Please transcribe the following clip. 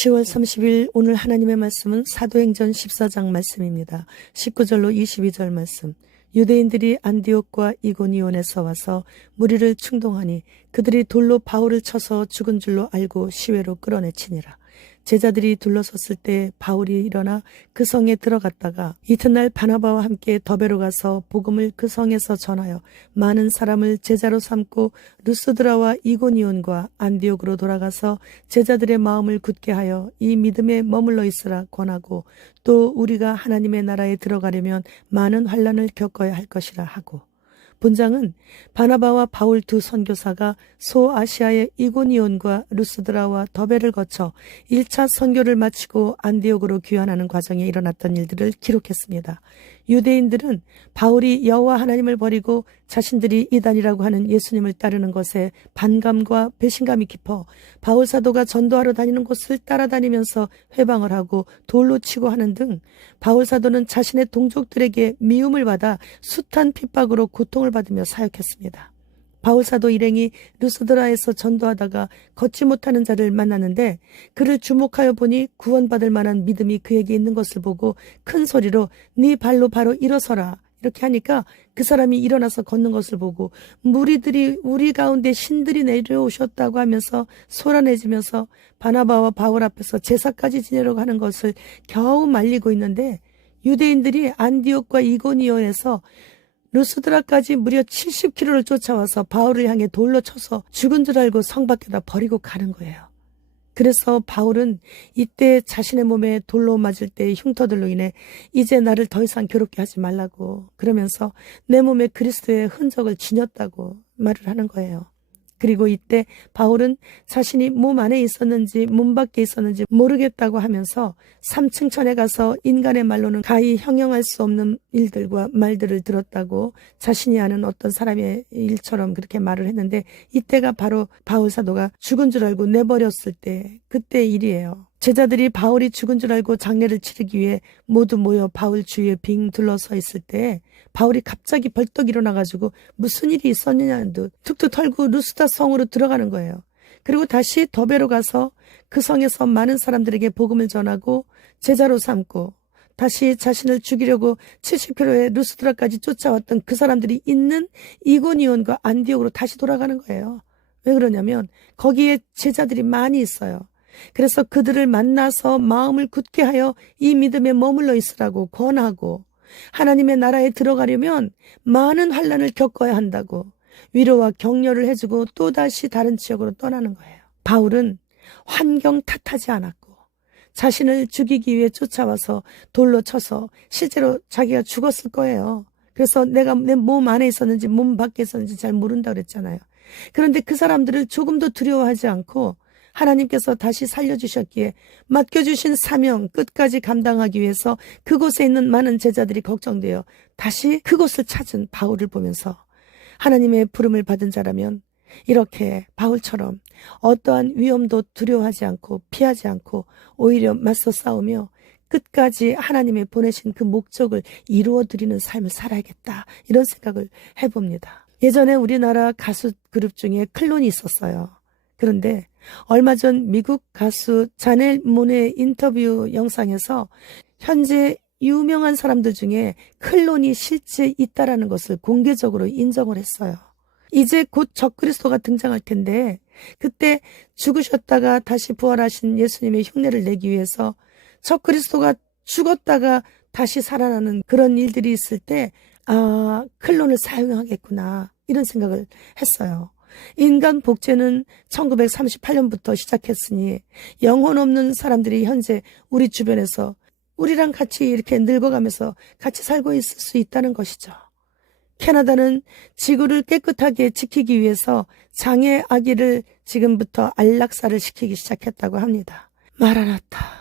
10월 30일 오늘 하나님의 말씀은 사도행전 14장 말씀입니다. 19절로 22절 말씀. 유대인들이 안디옥과 이고니온에서 와서 무리를 충동하니 그들이 돌로 바울을 쳐서 죽은 줄로 알고 시외로 끌어내치니라. 제자들이 둘러섰을 때 바울이 일어나 그 성에 들어갔다가 이튿날 바나바와 함께 더베로 가서 복음을 그 성에서 전하여 많은 사람을 제자로 삼고 루스드라와 이고니온과 안디옥으로 돌아가서 제자들의 마음을 굳게 하여 이 믿음에 머물러 있으라 권하고 또 우리가 하나님의 나라에 들어가려면 많은 환난을 겪어야 할 것이라 하고. 본장은 바나바와 바울 두 선교사가 소아시아의 이고니온과 루스드라와 더베를 거쳐 1차 선교를 마치고 안디옥으로 귀환하는 과정에 일어났던 일들을 기록했습니다. 유대인들은 바울이 여호와 하나님을 버리고 자신들이 이단이라고 하는 예수님을 따르는 것에 반감과 배신감이 깊어 바울 사도가 전도하러 다니는 곳을 따라다니면서 회방을 하고 돌로 치고 하는 등 바울 사도는 자신의 동족들에게 미움을 받아 숱한 핍박으로 고통을 받으며 사역했습니다. 바울 사도 일행이 루스드라에서 전도하다가 걷지 못하는 자를 만났는데 그를 주목하여 보니 구원받을 만한 믿음이 그에게 있는 것을 보고 큰 소리로 네 발로 바로 일어서라 이렇게 하니까 그 사람이 일어나서 걷는 것을 보고 무리들이 우리 가운데 신들이 내려오셨다고 하면서 소란해지면서 바나바와 바울 앞에서 제사까지 지내려고 하는 것을 겨우 말리고 있는데 유대인들이 안디옥과 이고니온에서 루스드라까지 무려 70km를 쫓아와서 바울을 향해 돌로 쳐서 죽은 줄 알고 성 밖에다 버리고 가는 거예요. 그래서 바울은 이때 자신의 몸에 돌로 맞을 때의 흉터들로 인해 이제 나를 더 이상 괴롭게 하지 말라고 그러면서 내 몸에 그리스도의 흔적을 지녔다고 말을 하는 거예요. 그리고 이때 바울은 자신이 몸 안에 있었는지 몸 밖에 있었는지 모르겠다고 하면서 3층 천에 가서 인간의 말로는 가히 형용할 수 없는 일들과 말들을 들었다고 자신이 아는 어떤 사람의 일처럼 그렇게 말을 했는데 이때가 바로 바울 사도가 죽은 줄 알고 내버렸을 때 그때 일이에요. 제자들이 바울이 죽은 줄 알고 장례를 치르기 위해 모두 모여 바울 주위에 빙 둘러서 있을 때 바울이 갑자기 벌떡 일어나가지고 무슨 일이 있었느냐는 듯 툭툭 털고 루스다 성으로 들어가는 거예요. 그리고 다시 더베로 가서 그 성에서 많은 사람들에게 복음을 전하고 제자로 삼고 다시 자신을 죽이려고 70km의 루스드라까지 쫓아왔던 그 사람들이 있는 이고니온과 안디옥으로 다시 돌아가는 거예요. 왜 그러냐면 거기에 제자들이 많이 있어요. 그래서 그들을 만나서 마음을 굳게 하여 이 믿음에 머물러 있으라고 권하고 하나님의 나라에 들어가려면 많은 환난을 겪어야 한다고 위로와 격려를 해주고 또다시 다른 지역으로 떠나는 거예요. 바울은 환경 탓하지 않았고 자신을 죽이기 위해 쫓아와서 돌로 쳐서 실제로 자기가 죽었을 거예요. 그래서 내가 내 몸 안에 있었는지 몸 밖에 있었는지 잘 모른다고 그랬잖아요. 그런데 그 사람들을 조금도 두려워하지 않고 하나님께서 다시 살려주셨기에 맡겨주신 사명 끝까지 감당하기 위해서 그곳에 있는 많은 제자들이 걱정되어 다시 그곳을 찾은 바울을 보면서 하나님의 부름을 받은 자라면 이렇게 바울처럼 어떠한 위험도 두려워하지 않고 피하지 않고 오히려 맞서 싸우며 끝까지 하나님의 보내신 그 목적을 이루어드리는 삶을 살아야겠다 이런 생각을 해봅니다. 예전에 우리나라 가수 그룹 중에 클론이 있었어요. 그런데 얼마 전 미국 가수 자넬 몬의 인터뷰 영상에서 현재 유명한 사람들 중에 클론이 실제 있다라는 것을 공개적으로 인정을 했어요. 이제 곧 적그리스도가 등장할 텐데 그때 죽으셨다가 다시 부활하신 예수님의 흉내를 내기 위해서 적그리스도가 죽었다가 다시 살아나는 그런 일들이 있을 때 클론을 사용하겠구나 이런 생각을 했어요. 인간 복제는 1938년부터 시작했으니 영혼 없는 사람들이 현재 우리 주변에서 우리랑 같이 이렇게 늙어가면서 같이 살고 있을 수 있다는 것이죠. 캐나다는 지구를 깨끗하게 지키기 위해서 장애 아기를 지금부터 안락사를 시키기 시작했다고 합니다. 마라나타.